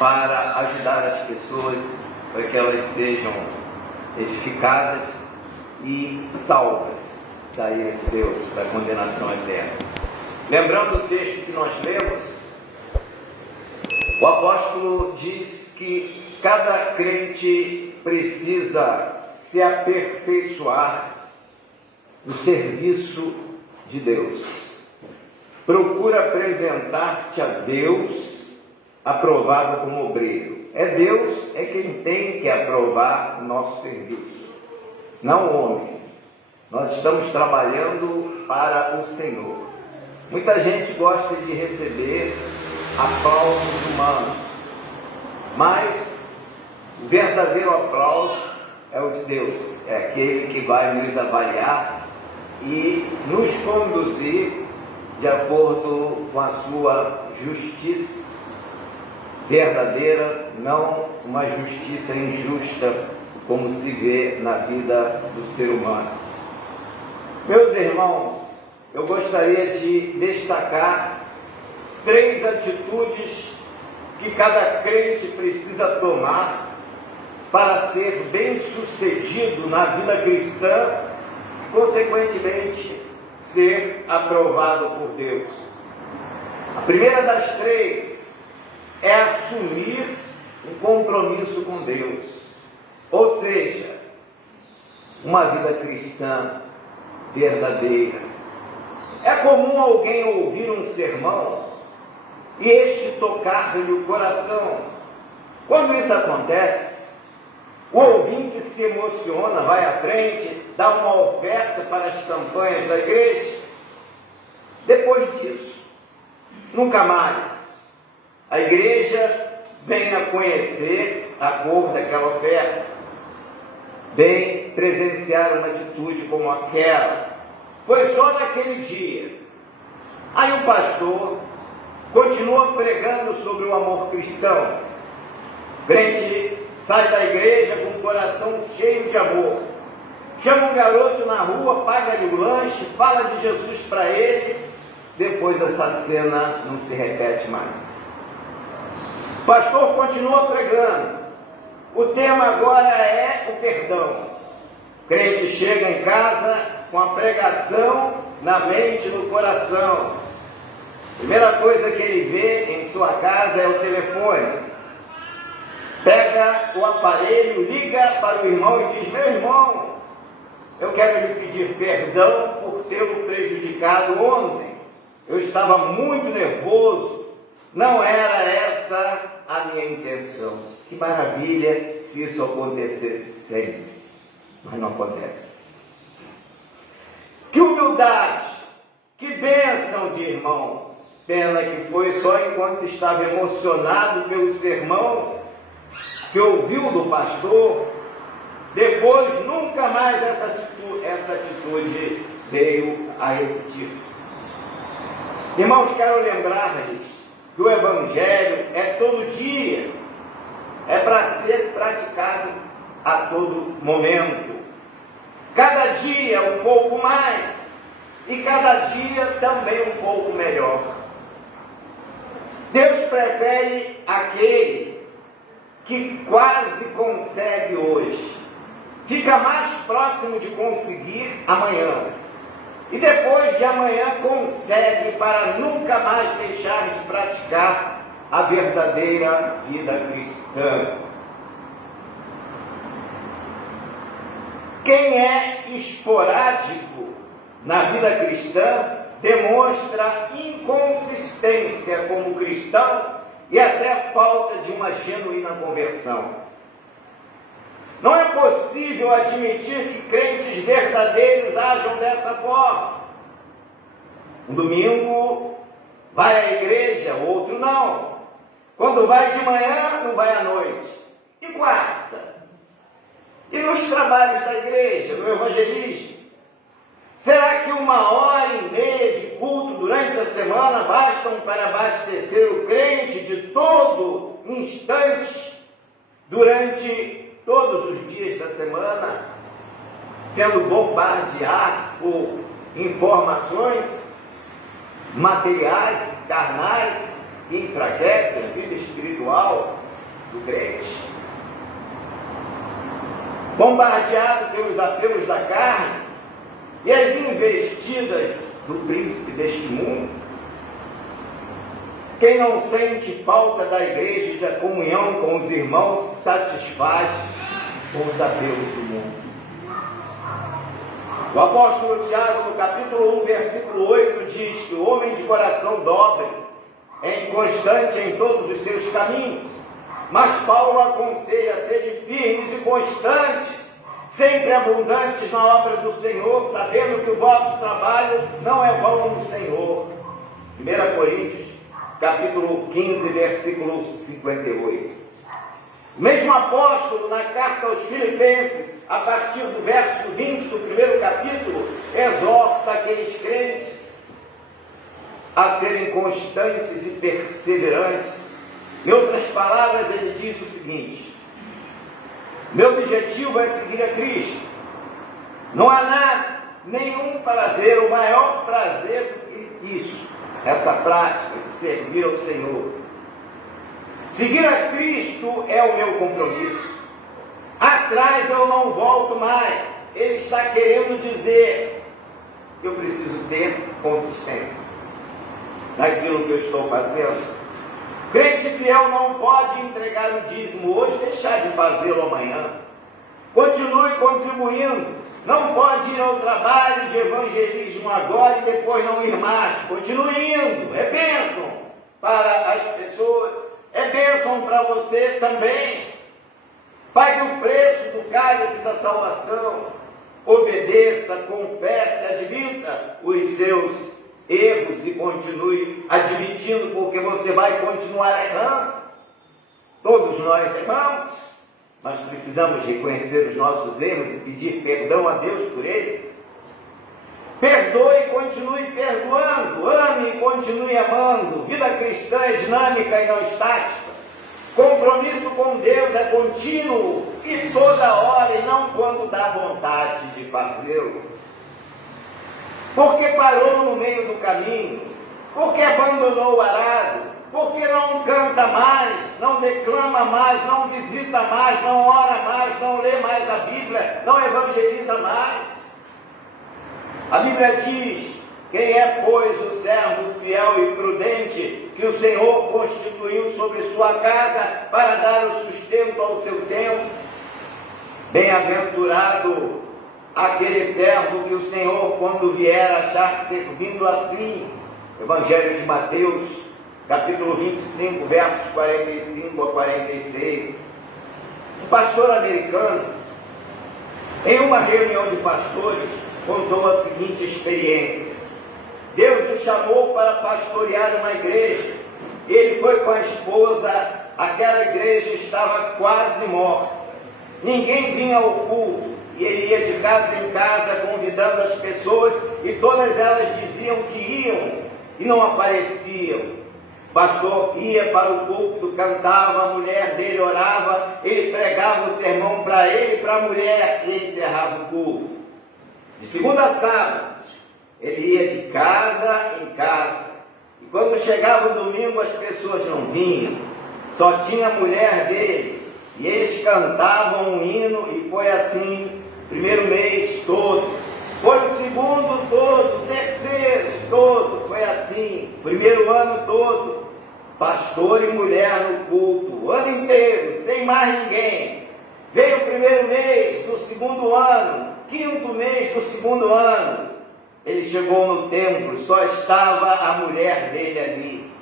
para ajudar as pessoas para que elas sejam edificadas e salvas da ira de Deus, da condenação eterna. Lembrando o texto que nós lemos, o apóstolo diz que cada crente precisa se aperfeiçoar no serviço de Deus. Procura apresentar-te a Deus aprovado como obreiro. Deus é quem tem que aprovar o nosso serviço, não o homem. Nós estamos trabalhando para o Senhor. Muita gente gosta de receber aplausos humanos, mas o verdadeiro aplauso é o de Deus, é aquele que vai nos avaliar e nos conduzir de acordo com a sua justiça verdadeira, não uma justiça injusta, como se vê na vida do ser humano. Meus irmãos, eu gostaria de destacar 3 atitudes que cada crente precisa tomar para ser bem-sucedido na vida cristã e, consequentemente, ser aprovado por Deus. A primeira das 3 é assumir um compromisso com Deus, ou seja, uma vida cristã verdadeira. É comum alguém ouvir um sermão e este tocar-lhe o coração. Quando isso acontece, o ouvinte se emociona, vai à frente, dá uma oferta para as campanhas da igreja. Depois disso, nunca mais a igreja vem a conhecer a cor daquela oferta, vem presenciar uma atitude como aquela. Foi só naquele dia. Aí o pastor continua pregando sobre o amor cristão. O crente sai da igreja com o coração cheio de amor. Chama um garoto na rua, paga-lhe o lanche, fala de Jesus para ele. Depois essa cena não se repete mais. O pastor continua pregando. O tema agora é o perdão. O crente chega em casa com a pregação na mente e no coração. A primeira coisa que ele vê em sua casa é o telefone. Pega o aparelho, liga para o irmão e diz: meu irmão, eu quero lhe pedir perdão por tê-lo prejudicado ontem. Eu estava muito nervoso. Não era essa a minha intenção. Que maravilha se isso acontecesse sempre. Mas não acontece. Que humildade, que bênção de irmão. Pena que foi só enquanto estava emocionado pelo sermão que ouviu do pastor. Depois nunca mais essa atitude veio a repetir-se. Irmãos, quero lembrar-lhes que o Evangelho é todo dia, é para ser praticado a todo momento. Cada dia um pouco mais e cada dia também um pouco melhor. Deus prefere aquele que quase consegue hoje, fica mais próximo de conseguir amanhã. E depois de amanhã consegue para nunca mais deixar de praticar a verdadeira vida cristã. Quem é esporádico na vida cristã demonstra inconsistência como cristão e até falta de uma genuína conversão. Não é possível admitir que crentes verdadeiros ajam dessa forma. Um domingo vai à igreja, o outro não. Quando vai de manhã, não vai à noite. E quarta? E nos trabalhos da igreja, no evangelismo? Será que 1h30 de culto durante a semana bastam para abastecer o crente de todo instante, durante todos os dias da semana, sendo bombardeado por informações materiais, carnais, que enfraquecem a vida espiritual? do crente, bombardeado pelos apelos da carne e as investidas do príncipe deste mundo. Quem não sente falta da igreja e da comunhão com os irmãos se satisfaz com os apelos do mundo. O apóstolo Tiago, no capítulo 1, versículo 8, diz que o homem de coração dobre é inconstante em todos os seus caminhos, mas Paulo aconselha a serem firmes e constantes, sempre abundantes na obra do Senhor, sabendo que o vosso trabalho não é vão no Senhor. 1 Coríntios, capítulo 15, versículo 58. O mesmo apóstolo, na carta aos Filipenses, a partir do verso 20 do primeiro capítulo, exorta aqueles crentes a serem constantes e perseverantes. Em outras palavras, ele diz o seguinte: meu objetivo é seguir a Cristo. Não há nada, nenhum prazer, o maior prazer do que isso, essa prática de servir ao Senhor. Seguir a Cristo é o meu compromisso. Atrás eu não volto mais. Ele está querendo dizer: eu preciso ter consistência naquilo que eu estou fazendo. Crente fiel não pode entregar o dízimo hoje e deixar de fazê-lo amanhã. Continue contribuindo. Não pode ir ao trabalho de evangelismo agora e depois não ir mais. Continue indo. É bênção para as pessoas. É bênção para você também. Pague o preço do cálice da salvação. Obedeça, confesse, admita os seus erros e continue admitindo, porque você vai continuar errando. Todos nós erramos, mas precisamos reconhecer os nossos erros e pedir perdão a Deus por eles. Perdoe e continue perdoando. Ame e continue amando. Vida cristã é dinâmica e não estática. Compromisso com Deus é contínuo e toda hora, e não quando dá vontade de fazê-lo. Porque parou no meio do caminho? Porque abandonou o arado? Porque não canta mais, não declama mais, não visita mais, não ora mais, não lê mais a Bíblia, não evangeliza mais? A Bíblia diz: quem é, pois, o servo fiel e prudente que o Senhor constituiu sobre sua casa para dar o sustento ao seu tempo? Bem-aventurado aquele servo que o Senhor, quando vier, achar servindo assim. Evangelho de Mateus, capítulo 25, versos 45 a 46. Um pastor americano, em uma reunião de pastores, contou a seguinte experiência. Deus o chamou para pastorear uma igreja. Ele foi com a esposa. Aquela igreja estava quase morta. Ninguém vinha ao culto. E ele ia de casa em casa convidando as pessoas, e todas elas diziam que iam e não apareciam. O pastor ia para o culto, cantava, a mulher dele orava, ele pregava o sermão para ele e para a mulher, e encerrava o culto. De segunda a sábado, ele ia de casa em casa. E quando chegava o domingo, as pessoas não vinham. Só tinha a mulher dele. E eles cantavam um hino, e foi assim primeiro mês todo. Foi o segundo todo, o terceiro todo. Foi assim, primeiro ano todo. Pastor e mulher no culto, o ano inteiro, sem mais ninguém. Veio o primeiro mês do segundo ano, quinto mês do segundo ano. Ele chegou no templo, só estava a mulher dele ali.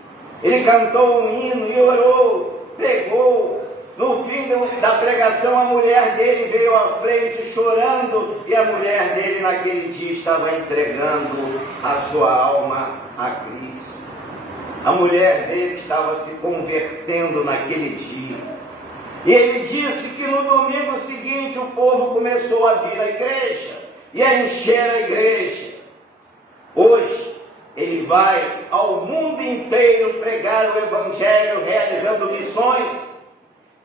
Ele cantou um hino e orou, pregou. No fim da pregação, a mulher dele veio à frente chorando, e a mulher dele naquele dia estava entregando a sua alma a Cristo. A mulher dele estava se convertendo naquele dia. E ele disse que no domingo seguinte o povo começou a vir à igreja e a encher a igreja. Hoje, ele vai ao mundo inteiro pregar o Evangelho, realizando missões.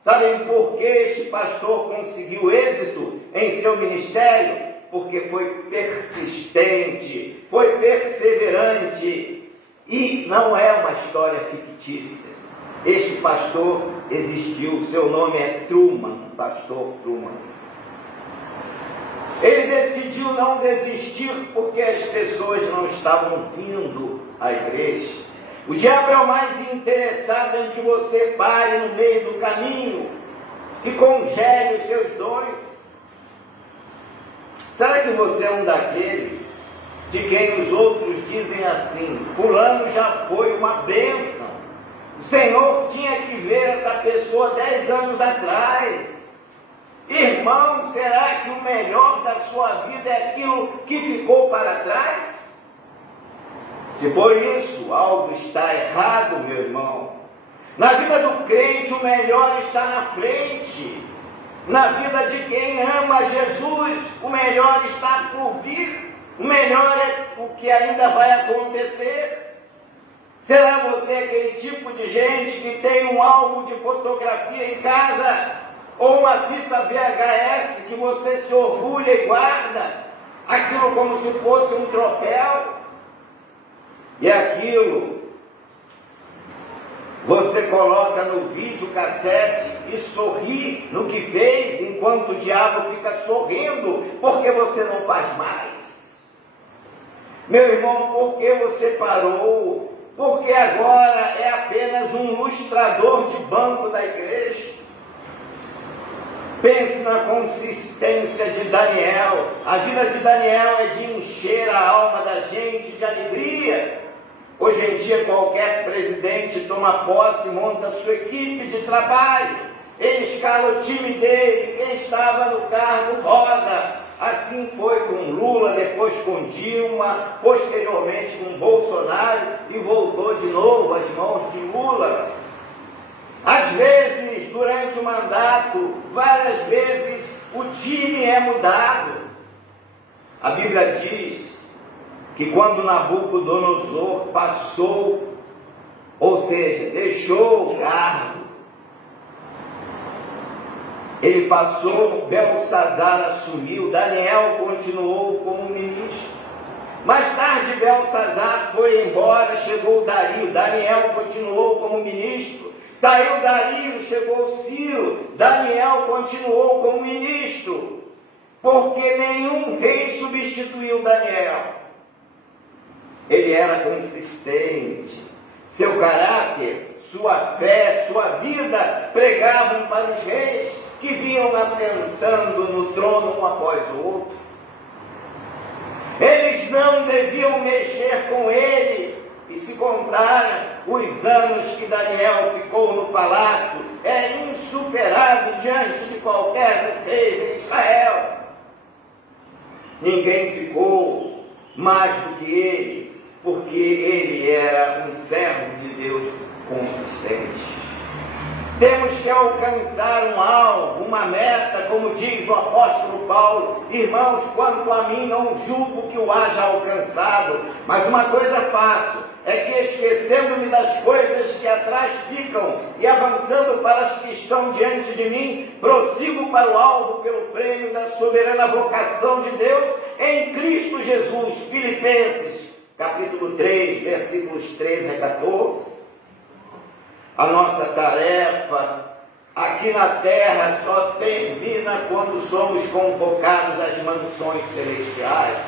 Sabem por que este pastor conseguiu êxito em seu ministério? Porque foi persistente, foi perseverante. E não é uma história fictícia. este pastor existiu. Seu nome é Truman, pastor Truman. Ele decidiu não desistir porque as pessoas não estavam vindo à igreja. O diabo é o mais interessado em que você pare no meio do caminho e congele os seus dons. Será que você é um daqueles de quem os outros dizem assim: fulano já foi uma bênção, o Senhor tinha que ver essa pessoa 10 anos atrás? Irmão, será que o melhor da sua vida é aquilo que ficou para trás? Se for isso, algo está errado, meu irmão. Na vida do crente, o melhor está na frente. Na vida de quem ama Jesus, o melhor está por vir. O melhor é o que ainda vai acontecer. Será você aquele tipo de gente que tem um álbum de fotografia em casa, ou uma fita VHS que você se orgulha e guarda aquilo como se fosse um troféu? E aquilo você coloca no videocassete e sorri no que fez, enquanto o diabo fica sorrindo porque você não faz mais. Meu irmão, por que você parou? Porque agora é apenas um lustrador de banco da igreja. Pense na consistência de Daniel. A vida de Daniel é de encher a alma da gente de alegria. Hoje em dia, qualquer presidente toma posse e monta sua equipe de trabalho. Ele escala o time dele, quem estava no cargo roda. Assim foi com Lula, depois com Dilma, posteriormente com Bolsonaro e voltou de novo às mãos de Lula. Às vezes, durante o mandato, várias vezes, o time é mudado. A Bíblia diz que quando Nabucodonosor passou, ou seja, deixou o cargo, ele passou, Belsazar assumiu, Daniel continuou como ministro. Mais tarde, Belsazar foi embora, chegou Dario, Daniel continuou como ministro. Saiu Dario, chegou Ciro, Daniel continuou como ministro, porque nenhum rei substituiu Daniel. Ele era consistente, seu caráter, sua fé, sua vida pregavam para os reis que vinham assentando no trono um após o outro. Eles não deviam mexer com ele. E se contar os anos que Daniel ficou no palácio, é insuperável diante de qualquer que fez em Israel. Ninguém ficou mais do que ele, porque ele era um servo de Deus consistente. Temos que alcançar um alvo, uma meta, como diz o apóstolo Paulo. Irmãos, quanto a mim, não julgo que o haja alcançado, mas uma coisa faço, é que esquecendo-me das coisas que atrás ficam e avançando para as que estão diante de mim, prossigo para o alvo pelo prêmio da soberana vocação de Deus em Cristo Jesus. Filipenses, capítulo 3, versículos 13 a 14. A nossa tarefa aqui na terra só termina quando somos convocados às mansões celestiais.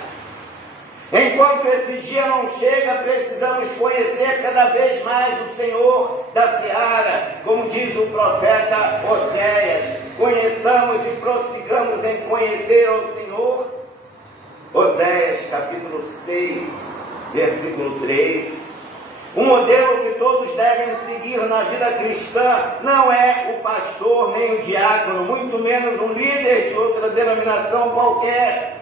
Enquanto esse dia não chega, precisamos conhecer cada vez mais o Senhor da seara, como diz o profeta Oséias. Conheçamos e prossigamos em conhecer ao Senhor. Oséias, capítulo 6, versículo 3. O modelo que todos devem seguir na vida cristã não é o pastor nem o diácono, muito menos um líder de outra denominação qualquer.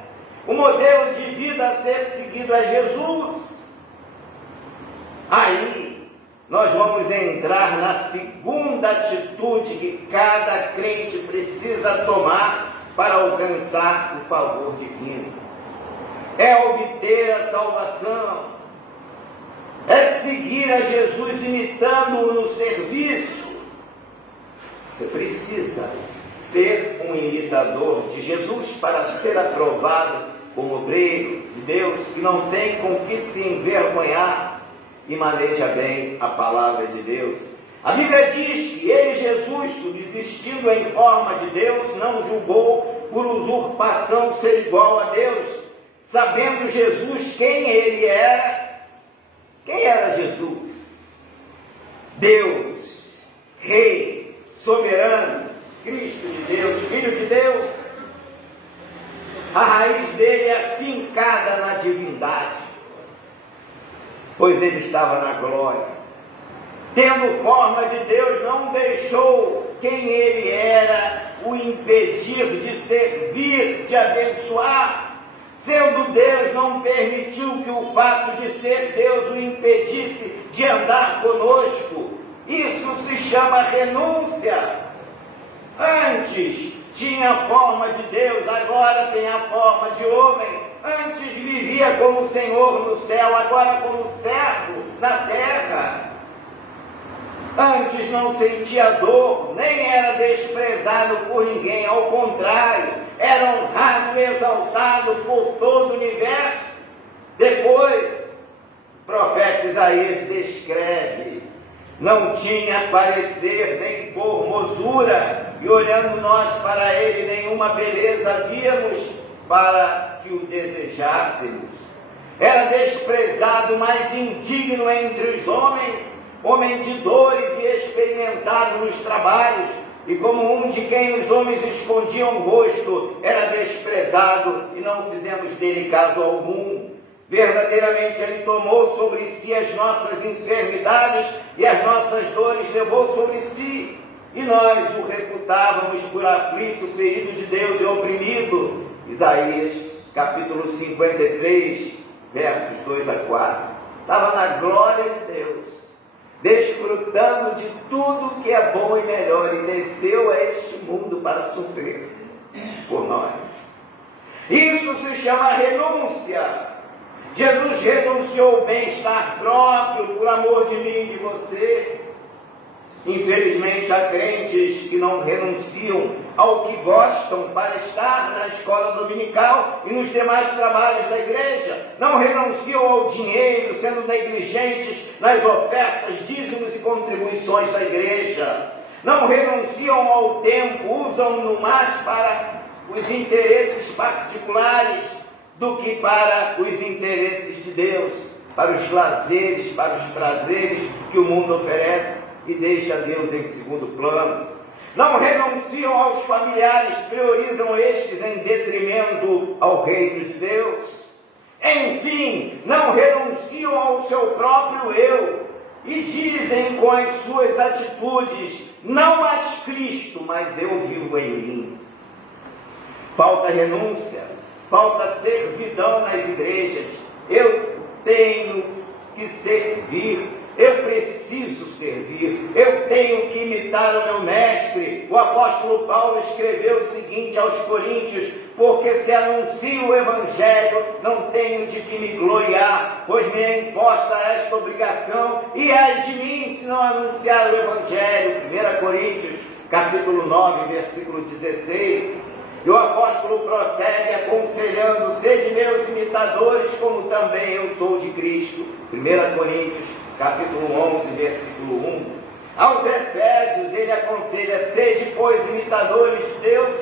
O modelo de vida a ser seguido é Jesus. Aí nós vamos entrar na segunda atitude que cada crente precisa tomar para alcançar o favor divino. É obter a salvação. É seguir a Jesus imitando-o no serviço. Você precisa ser um imitador de Jesus para ser aprovado como obreiro de Deus, que não tem com que se envergonhar e maneja bem a palavra de Deus. A Bíblia diz que ele, Jesus, subsistindo em forma de Deus, não julgou por usurpação ser igual a Deus, sabendo Jesus quem ele era. Quem era Jesus? Deus, Rei, soberano, Cristo de Deus, Filho de Deus. A raiz dele é fincada na divindade, pois ele estava na glória. Tendo forma de Deus, não deixou quem ele era o impedir de servir, de abençoar. Sendo Deus, não permitiu que o fato de ser Deus o impedisse de andar conosco. Isso se chama renúncia. Antes tinha forma de Deus, agora tem a forma de homem. Antes vivia como Senhor no céu, agora como servo na terra. Antes não sentia dor, nem era desprezado por ninguém, ao contrário, era honrado e exaltado por todo o universo. Depois, o profeta Isaías descreve: não tinha parecer nem formosura, e olhando nós para ele, nenhuma beleza víamos para que o desejássemos. Era desprezado, mas indigno entre os homens, homem de dores e experimentado nos trabalhos, e como um de quem os homens escondiam o rosto, era desprezado, e não fizemos dele caso algum. Verdadeiramente ele tomou sobre si as nossas enfermidades, e as nossas dores levou sobre si, e nós o reputávamos por aflito, ferido de Deus e oprimido. Isaías capítulo 53, versos 2 a 4. Estava na glória de Deus, desfrutando de tudo que é bom e melhor, e desceu a este mundo para sofrer por nós. Isso se chama renúncia. Jesus renunciou ao bem-estar próprio por amor de mim e de você. Infelizmente, há crentes que não renunciam ao que gostam para estar na escola dominical e nos demais trabalhos da igreja. Não renunciam ao dinheiro, sendo negligentes nas ofertas, dízimos e contribuições da igreja. Não renunciam ao tempo, usam-no mais para os interesses particulares do que para os interesses de Deus, para os lazeres, para os prazeres que o mundo oferece, e deixa Deus em segundo plano. Não renunciam aos familiares, priorizam estes em detrimento ao reino de Deus. Enfim, não renunciam ao seu próprio eu, e dizem com as suas atitudes: não mais Cristo, mas eu vivo em mim. Falta renúncia, falta servidão nas igrejas. Eu tenho que servir, eu preciso servir, eu tenho que imitar o meu mestre. O apóstolo Paulo escreveu o seguinte aos Coríntios: porque se anuncio o Evangelho, não tenho de que me gloriar, pois me é imposta esta obrigação, e ai de mim se não anunciar o Evangelho. 1 Coríntios, capítulo 9, versículo 16. E o apóstolo prossegue aconselhando: sede meus imitadores, como também eu sou de Cristo. 1 Coríntios, capítulo 11, versículo 1. Aos Efésios ele aconselha: sede, pois, imitadores de Deus,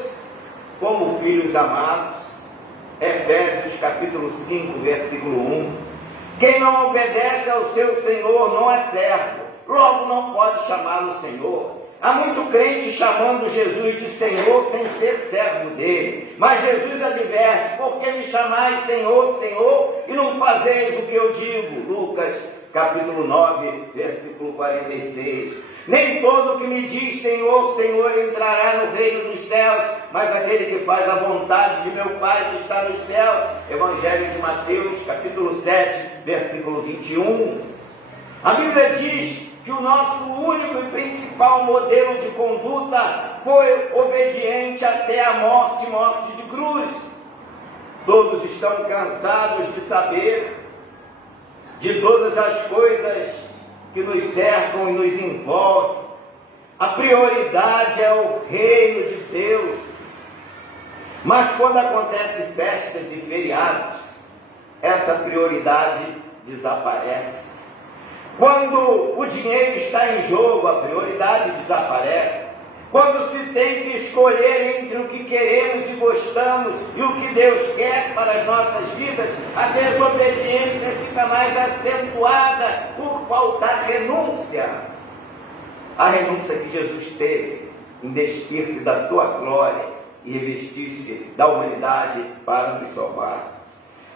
como filhos amados. Efésios, capítulo 5, versículo 1. Quem não obedece ao seu Senhor não é servo, logo não pode chamá-lo Senhor. Há muito crente chamando Jesus de Senhor sem ser servo dele. Mas Jesus adverte: por que me chamais Senhor, Senhor, e não fazeis o que eu digo? Lucas, capítulo 9, versículo 46. Nem todo que me diz Senhor, Senhor entrará no reino dos céus, mas aquele que faz a vontade de meu Pai que está nos céus. Evangelho de Mateus, capítulo 7, versículo 21. A Bíblia diz que o nosso único e principal modelo de conduta foi obediente até a morte, morte de cruz. Todos estão cansados de saber de todas as coisas que nos cercam e nos envolvem. A prioridade é o reino de Deus. Mas quando acontecem festas e feriados, essa prioridade desaparece. Quando o dinheiro está em jogo, a prioridade desaparece. Quando se tem que escolher entre o que queremos e gostamos e o que Deus quer para as nossas vidas, a desobediência fica mais acentuada por faltar renúncia. A renúncia que Jesus teve em despir-se da tua glória e revestir-se da humanidade para nos salvar.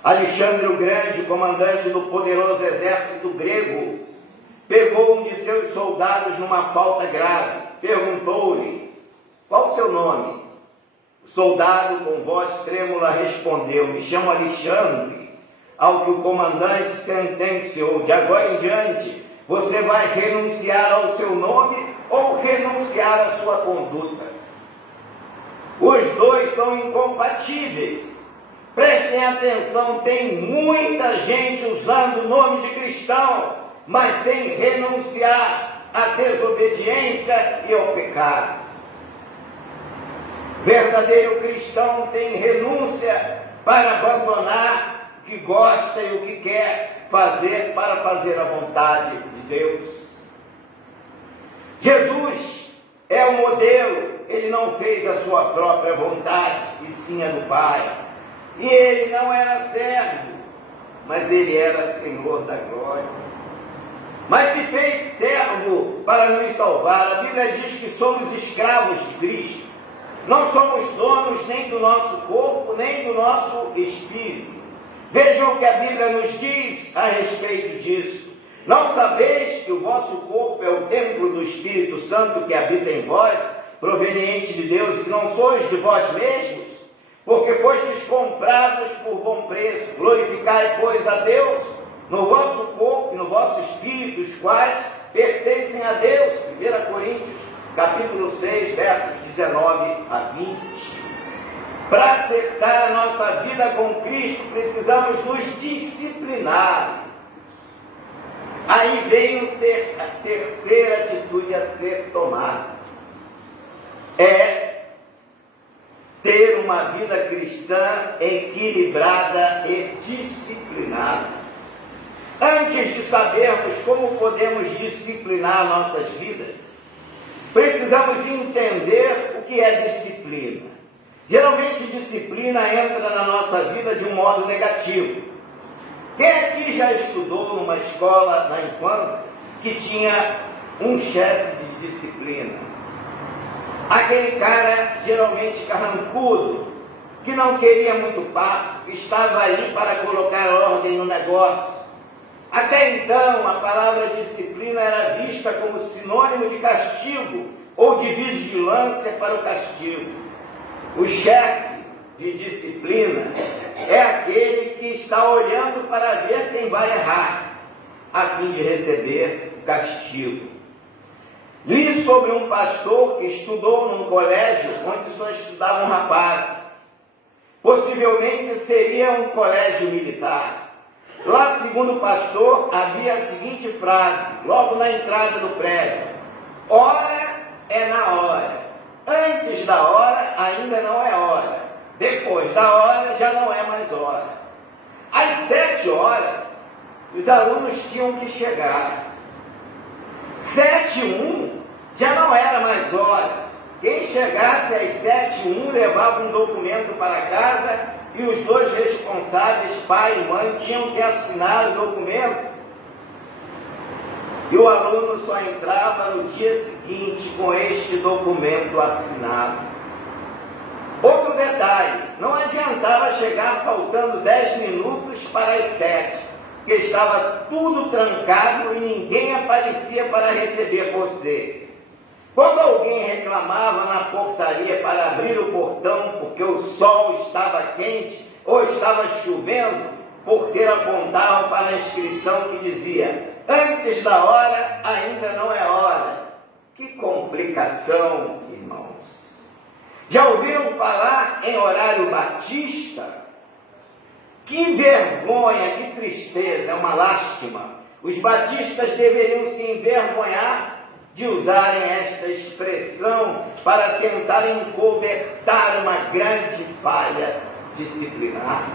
Alexandre o Grande, comandante do poderoso exército grego, pegou um de seus soldados numa falta grave. Perguntou-lhe: qual o seu nome? O soldado, com voz trêmula, respondeu: me chamo Alexandre. Ao que o comandante sentenciou: de agora em diante, você vai renunciar ao seu nome ou renunciar à sua conduta. Os dois são incompatíveis. Prestem atenção, tem muita gente usando o nome de cristão, mas sem renunciar à desobediência e ao pecado. Verdadeiro cristão tem renúncia para abandonar o que gosta e o que quer fazer para fazer a vontade de Deus. Jesus é o modelo. Ele não fez a sua própria vontade, e sim a do Pai. E ele não era servo, mas ele era Senhor da glória. Mas se fez servo para nos salvar. A Bíblia diz que somos escravos de Cristo. Não somos donos nem do nosso corpo, nem do nosso espírito. Vejam o que a Bíblia nos diz a respeito disso. Não sabeis que o vosso corpo é o templo do Espírito Santo que habita em vós, proveniente de Deus, e que não sois de vós mesmos? Porque fostes comprados por bom preço. Glorificai, pois, a Deus no vosso corpo e no vosso espírito, os quais pertencem a Deus. 1 Coríntios, capítulo 6, versos 19 a 20. Para acertar a nossa vida com Cristo, precisamos nos disciplinar. Aí vem a terceira atitude a ser tomada. É ter uma vida cristã equilibrada e disciplinada. Antes de sabermos como podemos disciplinar nossas vidas, precisamos entender o que é disciplina. Geralmente, disciplina entra na nossa vida de um modo negativo. Quem aqui já estudou numa escola na infância que tinha um chefe de disciplina? Aquele cara geralmente carrancudo, que não queria muito papo, que estava ali para colocar ordem no negócio. Até então, a palavra disciplina era vista como sinônimo de castigo ou de vigilância para o castigo. O chefe de disciplina é aquele que está olhando para ver quem vai errar, a fim de receber o castigo. Li sobre um pastor que estudou num colégio onde só estudavam rapazes. Possivelmente seria um colégio militar. Lá, segundo o pastor, havia a seguinte frase, logo na entrada do prédio: hora é na hora. Antes da hora, ainda não é hora. Depois da hora, já não é mais hora. Às 7 horas, os alunos tinham que chegar. 7h01 já não era mais hora. Quem chegasse às 7h01 levava um documento para casa e os dois responsáveis, pai e mãe, tinham que assinar o documento. E o aluno só entrava no dia seguinte com este documento assinado. Outro detalhe, não adiantava chegar faltando 10 minutos para as 7, porque estava tudo trancado e ninguém aparecia para receber você. Quando alguém reclamava na portaria para abrir o portão porque o sol estava quente ou estava chovendo, o porteiro apontava para a inscrição que dizia: antes da hora, ainda não é hora. Que complicação, irmãos! Já ouviram falar em horário batista? Que vergonha, que tristeza, é uma lástima. Os batistas deveriam se envergonhar de usarem esta expressão para tentarem encobertar uma grande falha disciplinar.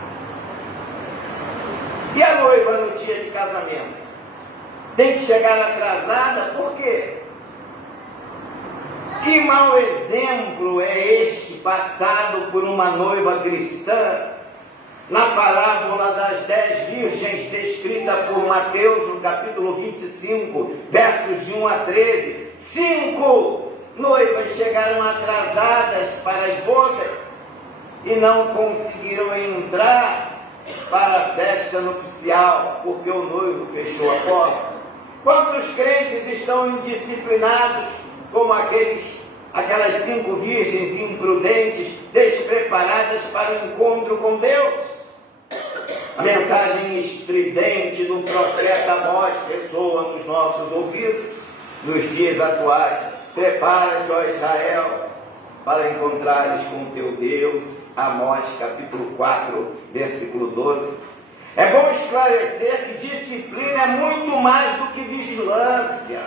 E a noiva no dia de casamento? tem que chegar atrasada, por quê? Que mau exemplo é este passado por uma noiva cristã na parábola das 10 virgens descrita por Mateus no capítulo 25, versos de 1 a 13. 5 noivas chegaram atrasadas para as bodas e não conseguiram entrar para a festa nupcial, porque o noivo fechou a porta. Quantos crentes estão indisciplinados, como aquelas 5 virgens imprudentes, despreparadas para o encontro com Deus? A mensagem estridente do profeta Amós ressoa nos nossos ouvidos nos dias atuais. Prepara-te, ó Israel, para encontrares com teu Deus. Amós capítulo 4, versículo 12. É bom esclarecer que disciplina é muito mais do que vigilância.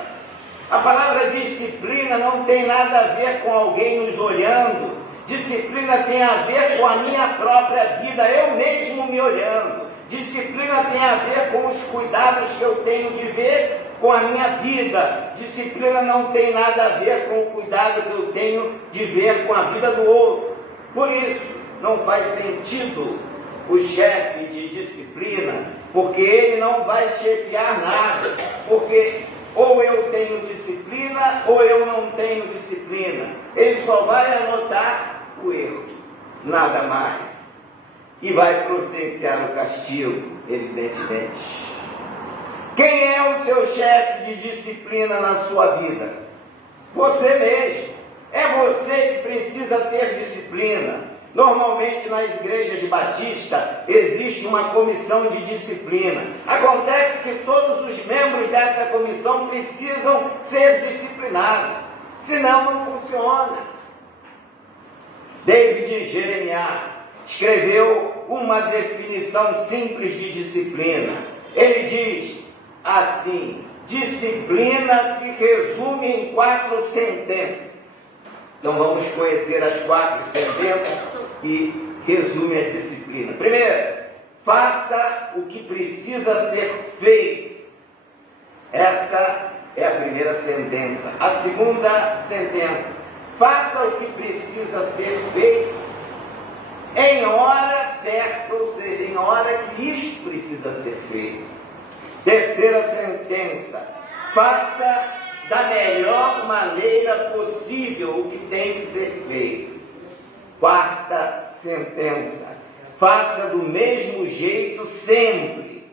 A palavra disciplina não tem nada a ver com alguém nos olhando. Disciplina tem a ver com a minha própria vida, eu mesmo me olhando. Disciplina tem a ver com os cuidados que eu tenho de ver com a minha vida. Disciplina não tem nada a ver com o cuidado que eu tenho de ver com a vida do outro. Por isso, não faz sentido o chefe de disciplina, porque ele não vai chefiar nada, porque ou eu tenho disciplina ou eu não tenho disciplina. Ele só vai anotar o erro, nada mais, e vai providenciar o castigo, evidentemente. Quem é o seu chefe de disciplina na sua vida? Você mesmo. É você que precisa ter disciplina. Normalmente nas igrejas de Batista existe uma comissão de disciplina. Acontece que todos os membros dessa comissão precisam ser disciplinados, senão não funciona. David Jeremias escreveu uma definição simples de disciplina. Ele diz assim: disciplina se resume em 4 sentenças. Então vamos conhecer as 4 sentenças que resumem a disciplina. Primeiro, faça o que precisa ser feito. Essa é a primeira sentença. A segunda sentença: faça o que precisa ser feito em hora certa, ou seja, em hora que isto precisa ser feito. Terceira sentença: faça da melhor maneira possível o que tem que ser feito. Quarta sentença: faça do mesmo jeito sempre.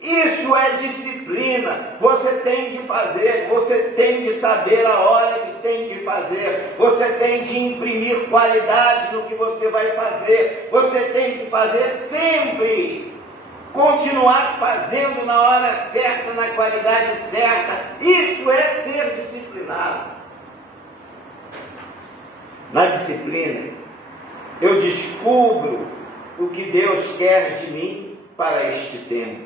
Isso é disciplina. Você tem de fazer, você tem de saber a hora que tem de fazer, você tem de imprimir qualidade no que você vai fazer, você tem de fazer sempre. Continuar fazendo na hora certa, na qualidade certa. Isso é ser disciplinado. Na disciplina, eu descubro o que Deus quer de mim para este tempo.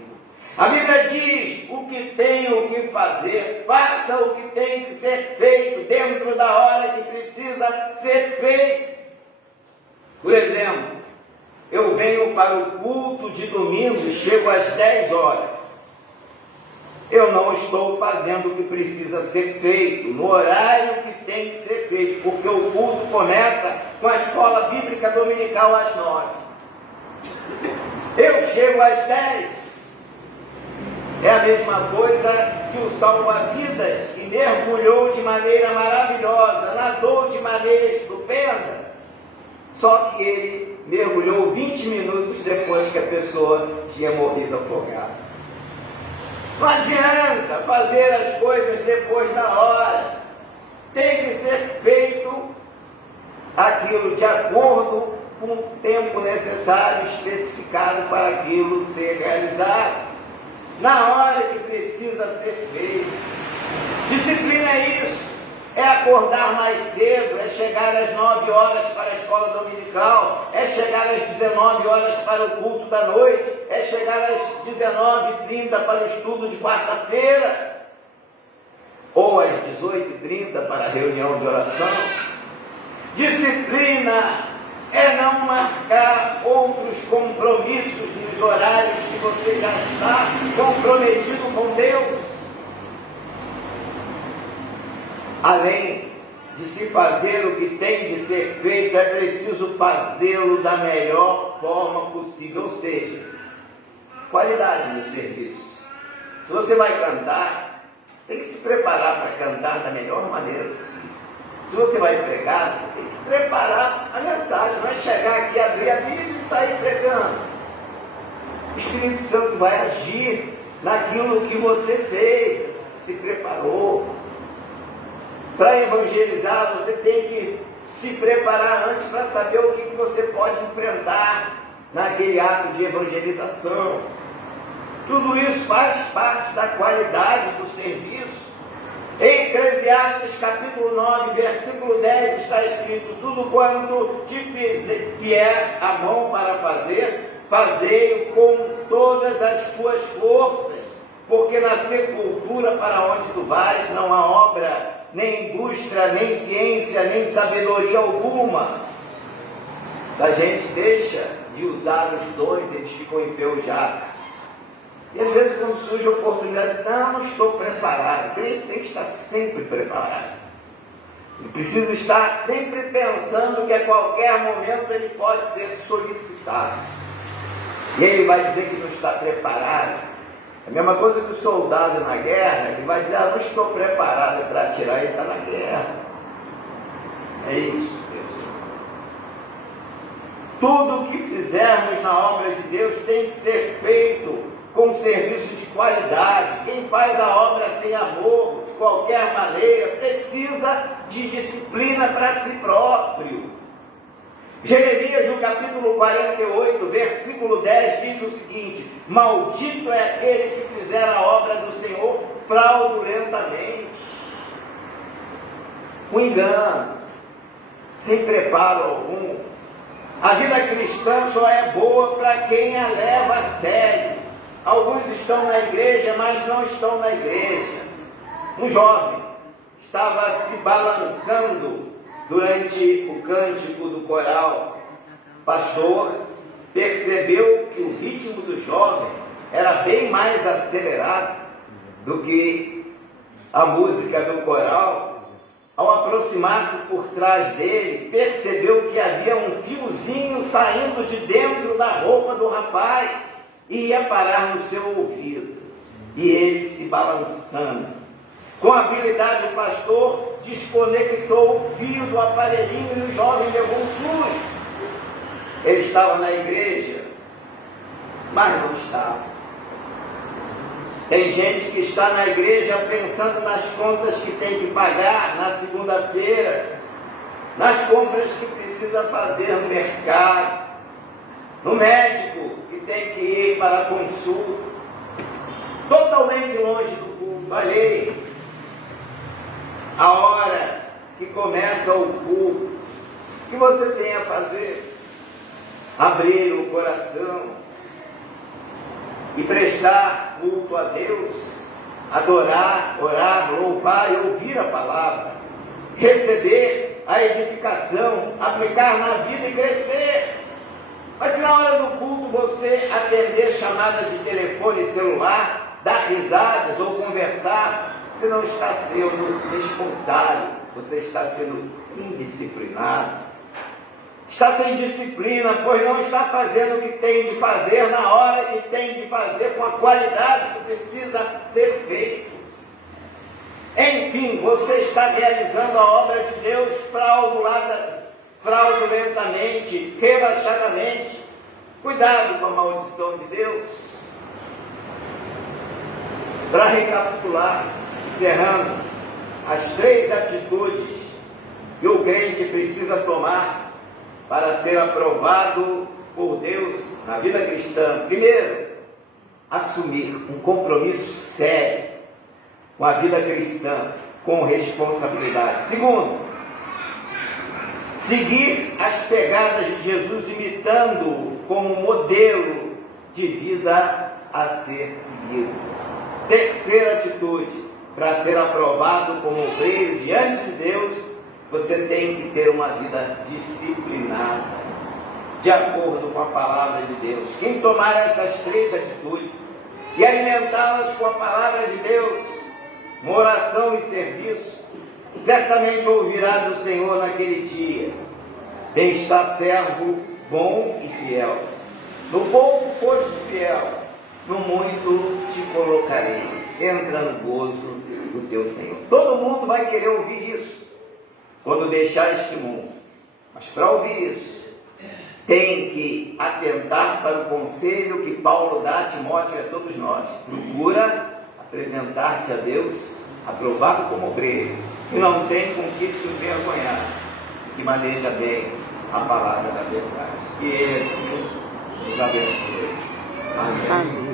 A Bíblia diz o que tenho que fazer, faça o que tem que ser feito dentro da hora que precisa ser feito. Por exemplo, eu venho para o culto de domingo e chego às 10 horas. Eu não estou fazendo o que precisa ser feito, no horário que tem que ser feito, porque o culto começa com a escola bíblica dominical às 9. Eu chego às 10. É a mesma coisa que o salva-vidas, que mergulhou de maneira maravilhosa, nadou de maneira estupenda, só que ele mergulhou 20 minutos depois que a pessoa tinha morrido afogada. Não adianta fazer as coisas depois da hora. Tem que ser feito aquilo de acordo com o tempo necessário, especificado para aquilo ser realizado, na hora que precisa ser feito. Disciplina é isso. É acordar mais cedo, é chegar às 9 horas para a escola dominical, é chegar às 19 horas para o culto da noite, é chegar às 19h30 para o estudo de quarta-feira, ou às 18h30 para a reunião de oração. Disciplina é não marcar outros compromissos nos horários que você já está comprometido com Deus. Além de se fazer o que tem de ser feito, é preciso fazê-lo da melhor forma possível, ou seja, qualidade no serviço. Se você vai cantar, tem que se preparar para cantar da melhor maneira possível. Se você vai pregar, você tem que preparar a mensagem, não é chegar aqui, abrir a Bíblia e sair pregando. O Espírito Santo vai agir naquilo que você fez, se preparou. Para evangelizar, você tem que se preparar antes para saber o que você pode enfrentar naquele ato de evangelização. Tudo isso faz parte da qualidade do serviço. Em Eclesiastes capítulo 9, versículo 10 está escrito: tudo quanto te vier a mão para fazer, fazei-o com todas as tuas forças, porque na sepultura para onde tu vais não há obra, nem indústria, nem ciência, nem sabedoria alguma. A gente deixa de usar os dons, eles ficam enferrujados. E às vezes quando surge a oportunidade, não estou preparado. O crente tem que estar sempre preparado. Ele precisa estar sempre pensando que a qualquer momento ele pode ser solicitado. E ele vai dizer que não está preparado. A mesma coisa que o soldado na guerra, ele vai dizer, não estou preparado para atirar, ele está na guerra. É isso, Deus. Tudo o que fizermos na obra de Deus tem que ser feito com serviço de qualidade. Quem faz a obra sem amor, de qualquer maneira, precisa de disciplina para si próprio. Jeremias, no capítulo 48, versículo 10, diz o seguinte: maldito é aquele que fizer a obra do Senhor fraudulentamente, com engano, sem preparo algum. A vida cristã só é boa para quem a leva a sério. Alguns estão na igreja, mas não estão na igreja. Um jovem estava se balançando durante o cântico do coral. O pastor percebeu que o ritmo do jovem era bem mais acelerado do que a música do coral. Ao aproximar-se por trás dele, percebeu que havia um fiozinho saindo de dentro da roupa do rapaz e ia parar no seu ouvido. E ele se balançando. Com habilidade, o pastor desconectou o fio do aparelhinho e o jovem levou um susto. Ele estava na igreja, mas não estava. Tem gente que está na igreja pensando nas contas que tem que pagar na segunda-feira, nas compras que precisa fazer no mercado, no médico que tem que ir para a consulta, totalmente longe do culto alheio. A hora que começa o culto, o que você tem a fazer? Abrir o coração e prestar culto a Deus, adorar, orar, louvar e ouvir a palavra, receber a edificação, aplicar na vida e crescer. Mas se na hora do culto você atender chamadas de telefone e celular, dar risadas ou conversar, você não está sendo responsável, você está sendo indisciplinado. Está sem disciplina, pois não está fazendo o que tem de fazer na hora que tem de fazer, com a qualidade que precisa ser feito. Enfim, você está realizando a obra de Deus fraudulentamente, rebaixadamente. Cuidado com a maldição de Deus. Para recapitular, encerrando, as 3 atitudes que o crente precisa tomar para ser aprovado por Deus na vida cristã. Primeiro, assumir um compromisso sério com a vida cristã, com responsabilidade. Segundo, seguir as pegadas de Jesus, imitando-o como modelo de vida a ser seguido. Terceira atitude, para ser aprovado como obreiro diante de Deus, você tem que ter uma vida disciplinada, de acordo com a palavra de Deus. Quem tomar essas 3 atitudes e alimentá-las com a palavra de Deus, uma oração e serviço, Certamente ouvirá do Senhor naquele dia: bem está servo bom e fiel. No pouco foste fiel, no muito te colocarei. Entra no gozo do teu Senhor. Todo mundo vai querer ouvir isso quando deixar este mundo. Mas para ouvir isso, tem que atentar para o conselho que Paulo dá a Timóteo e a todos nós. Procura apresentar-te a Deus aprovado como obreiro, e não tem com que se envergonhar, que maneja bem a palavra da verdade. Que Ele assim nos abençoe. Amém.